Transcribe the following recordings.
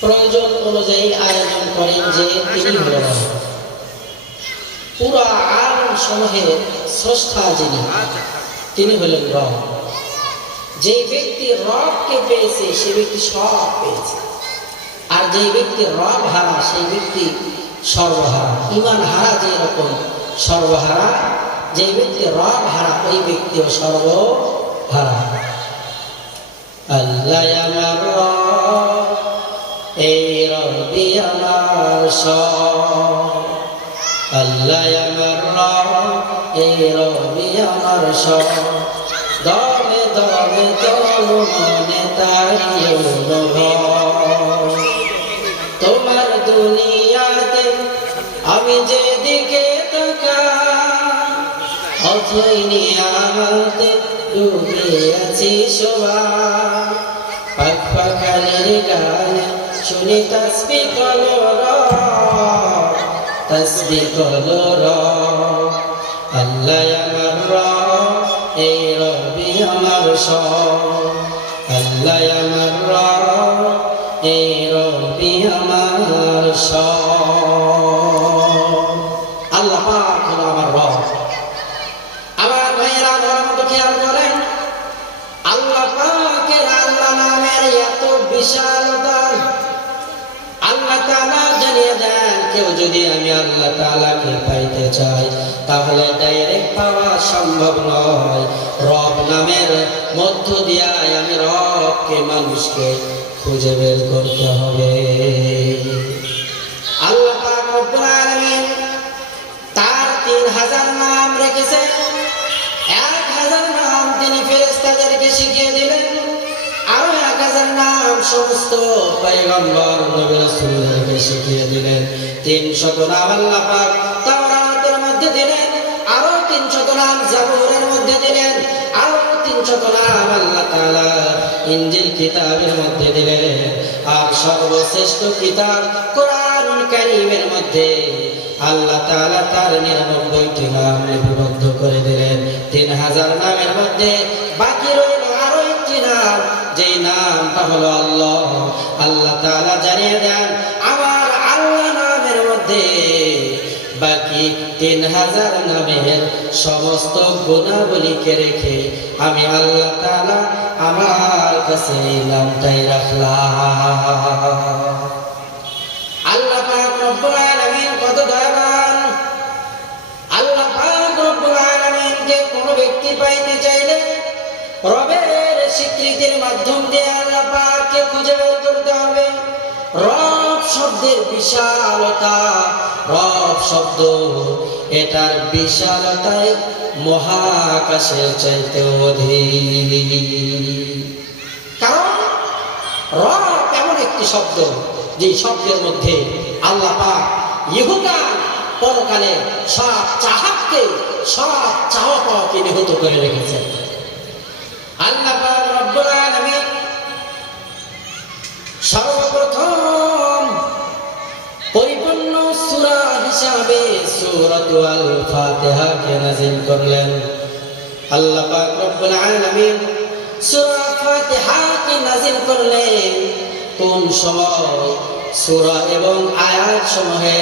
প্রয়োজন অনুযায়ী আয়োজন করেন যে তিনি হলেন পুরো আলম সমূহের স্রষ্টা যিনি, তিনি হলেন রব। যে ব্যক্তি রবকে পেয়েছে সে ব্যক্তি সব পেয়েছে, আর যে ব্যক্তি রব হারা সেই ব্যক্তি সর্বহারা। ইমান হারা যে রকম সর্বহারা, যে ব্যক্তি রব হারা ওই ব্যক্তিও সর্বহারা। আল্লাহ আমার রব, এই রবি আমার সব। আল্লাহ আমার রব, এই রবি আমার সব। দমে দমে তন মনে তাই অনুভব। তোমার দুনিয়াতে আমি যেদিকে তাকাই, অথই নিয়ামতে ডুবে আছি সবাই। পাখ পাখালির গানে শুনি তাসবিহ করো রব, তাসবিহ করো রব। আল্লাহ আমার রব, এই রবি আমার সব। আল্লাহ আমার রব, এই রবি আমার সব। আল্লাহ পাক হলো আমার রব। আমার ভাইয়েরা আমার মতো খেয়াল করেন, আল্লাহ পাকের আল্লাহ নামের এত বিশালতা। আল্লাহ তাআলা জানিয়ে দেন, কেউ যদি আমি আল্লাহ তাআলাকে পাইতে চাই তাহলে ডাইরেক্ট পাওয়া সম্ভব নয়। রব নামের মধ্য দিয়ে আমি রবকে মানুষকে খুঁজে বের করতে হবে। আল্লাহ পাক রব্বুল আলামিন তার 3000 নাম রেখেছেন। 1000 নাম তিনি ফেরেশতাদেরকে শিখিয়ে দিলেন, আরো 1000 নাম সমস্ত পয়গম্বর নবী রাসূলদেরকে শিখিয়ে দিলেন। 300 নাম আল্লাহ পাক তাওরাতের মধ্যে দিলেন, আরো 300 নাম জাবুরের মধ্যে দিলেন, আরো 300 নাম আল্লাহ তাআলা ইনজিল কিতাবের মধ্যে দিলেন। আর সর্বশ্রেষ্ঠ কিতাব কোরআনুল কারীমের মধ্যে আল্লাহ তাআলা তার 99টি নাম লিপিবদ্ধ করে দিলেন। 3000 নামের মধ্যে বাকি রইল আরো একটি নাম, যেই নামটা হলো আল্লাহ। আল্লাহ তাআলা জানিয়ে দেন, আমার আল্লাহ নামের মধ্যে বাকি 3000 নামের সমস্ত গুণাবলীকে রেখে আমি আল্লাহ তাআলা আমার কাছে এই নামটাই রাখলাম। আল্লাহ পাক রব্বুল আলামিন কত দয়াবান। আল্লাহ পাক রব্বুল আলামিনকে কোনো ব্যক্তি পাইতে চাইলে রবের স্বীকৃতির মাধ্যম দিয়ে আল্লাহ পাককে খুঁজে বের করতে হবে। রব শব্দের বিশালতা, রব শব্দ এটার বিশালতায় মহাকাশের চাইতে অধিক। কারণ রব এমন একটি শব্দ যে শব্দের মধ্যে আল্লাহ পাক ইহকাল পরকালে সব চাহাতকে, সব চাওয়া পাওয়াকে নিহত করে রেখেছেন। আল্লাহ পাক রব্বুল আলামিন সর্বপ্রথম পরিপূর্ণ সূরা হিসাবে সূরাতুল ফাতিহাকে নাযিল করলেন। আল্লাহ পাক রব্বুল আলামিন সূরা ফাতিহাকে নাযিল করলেন কোন সময়? সূরা এবং আয়াত সমূহে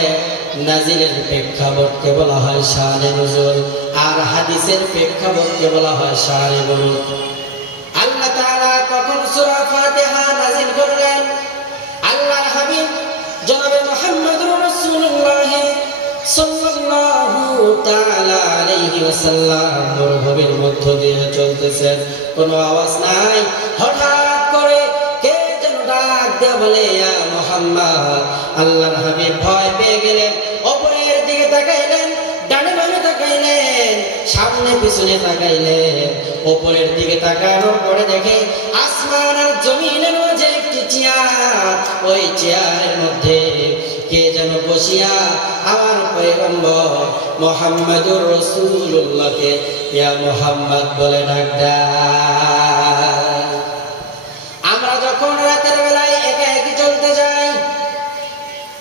নাযিলের প্রেক্ষাপটকে বলা হয় শানে নুজুল, আর হাদিসের প্রেক্ষাপটকে বলা হয় শানে নুজুল। আল্লাহ তাআলা কখন সূরা ফাতিহা নাযিল করলেন? আল্লাহর হাবিব জনাবে মুহাম্মদুর রাসূলুল্লাহ সাল্লাল্লাহু তাআলা আলাইহি ওয়াসাল্লাম মরুভূমির মধ্য দিয়ে চলতেছেন, কোনো আওয়াজ নাই। হঠাৎ করে কে যেন ডাক দিয়ে বলে, ইয়া মুহাম্মদ। আল্লাহর হাবিব ভয় পেয়ে গেলেন, উপরের দিকে তাকাইলেন, ডানে বামে তাকাইলেন, সামনে পিছনে তাকাইলেন। উপরের দিকে তাকানোর পরে দেখে আসমান আর জমিনের মাঝে একটি চেয়ার, ওই চেয়ারের মধ্যে কে যেন বসিয়া আমার পয়গম্বর মুহাম্মদুর রাসূলুল্লাহকে ইয়া মুহাম্মদ বলে ডাক দেয়। আমরা যখন রাতের বেলায় একা একই চলতে যাই,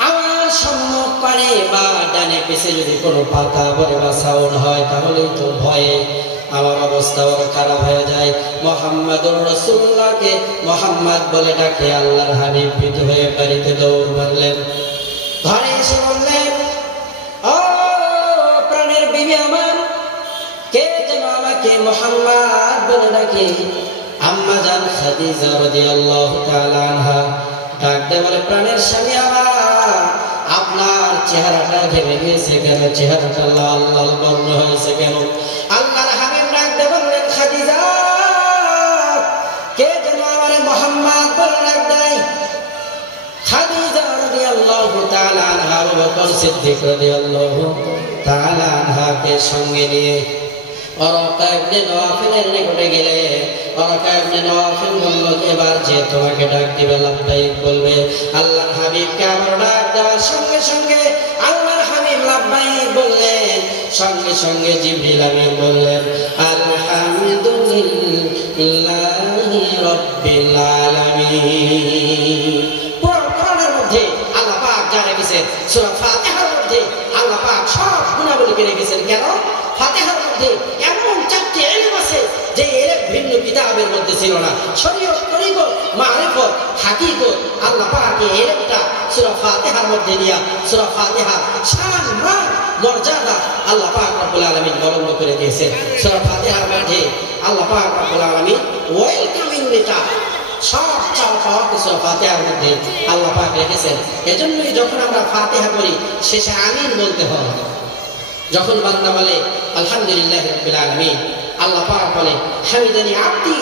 আমার সম্মুখ পানে বা ডানে পিছে যদি কোনো পাতা পড়ে বা সাউন্ড হয় তাহলেই তো ভয়ে আমার অবস্থা বড় খারাপ হয়ে যায়। মুহাম্মাদুর রাসূলুল্লাহকে মুহাম্মদ বলে ডাকে আল্লাহর হাবিব ভীত হয়ে বাড়িতে দৌড় মারলেন। ঘরে এসে বললেন, ও প্রাণের বিবি আমার, কে যেন আমাকে মুহাম্মদ বলে ডাকে। আম্মা জান খাদিজা রাদিয়াল্লাহু তাআলা আনহা ডাকতে বলে, প্রাণের স্বামী আমার, আপনার চেহারাটা ঘেমে গিয়েছে কেন? চেহারাটা লাল লাল বর্ণ হয়েছে কেন? আল্লাহর হাবিব ডাকতে বললেন, খাদিজা, কে যেন আমার মুহাম্মদ বলে ডাক দেয়। খাদিজা রাদিয়াল্লাহু তাআলা আনহা আবু বকর সিদ্দিক রাদিয়াল্লাহু তাআলা আনহাকে সঙ্গে নিয়ে ওরাকা ইবনে নওফলের নিকটে গেলে ওরাকা ইবনে নওফল বলল, এবার যে তোমাকে ডাক দিবে লাব্বাইক বলবে। আল্লাহর হাবিবকে আবার ডাক দেওয়ার সঙ্গে সঙ্গে আল্লাহর হাবিব লাব্বাইক বললেন। সঙ্গে সঙ্গে জিবরিল আমিন বললেন, আলহামদুলিল্লাহি রাব্বিল আলামিন। কোরআনের মধ্যে আল্লাহ পাক যা রেখেছেন, সূরা ফাতিহার মধ্যে আল্লাহ পাক সব গুণাবলীকে রেখেছেন। কেন? ফাতিহার মধ্যে এমন 4টি ইলম আছে যে ইলম ভিন্ন কিতাবের মধ্যে ছিল না। শরীয়ত, তরিকত, মারিফত, হাকিকত আল্লাহ পাক এই ইলমটা সূরা ফাতিহার মধ্যে দিয়া সূরা ফাতিহার শান, মান, মর্যাদা আল্লাহ পাক রব্বুল আলামিন বর্ণনা করে দিয়েছেন। সূরা ফাতিহার মধ্যে আল্লাহ পাক রব্বুল আলামিন ওয়েলকামিং লেটার সব চাওয়া পাওয়া কিছু ফাতিহার মধ্যে আল্লাহ পাক রেখেছেন। এজন্যই যখন আমরা ফাতিহা করি শেষে আমিন বলতে হয়। যখন বান্দা বলে আলহামদুলিল্লাহি রাব্বিল আলামিন, আল্লাহ পাক বলে হামিদানি আবদি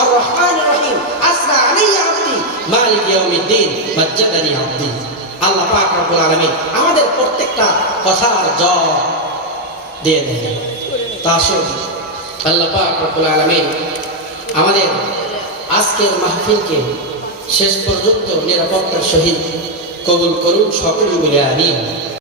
আর রহমানির রহিম, আসনা আলাইয়া আবদি মালিক ইয়াউমিদ্দিন, মাজ্জাদানি আবদি। আল্লাহ পাক রব্বুল আলামিন আমাদের প্রত্যেকটা কথার জবাব দিয়ে দেন। তাসুর আল্লাহ পাক রব্বুল আলামিন আমাদের আজকের মাহফিলকে শেষ পর্যন্ত নিরাপত্তার সহিত কবুল করুন, সকলে মিলে আমিন।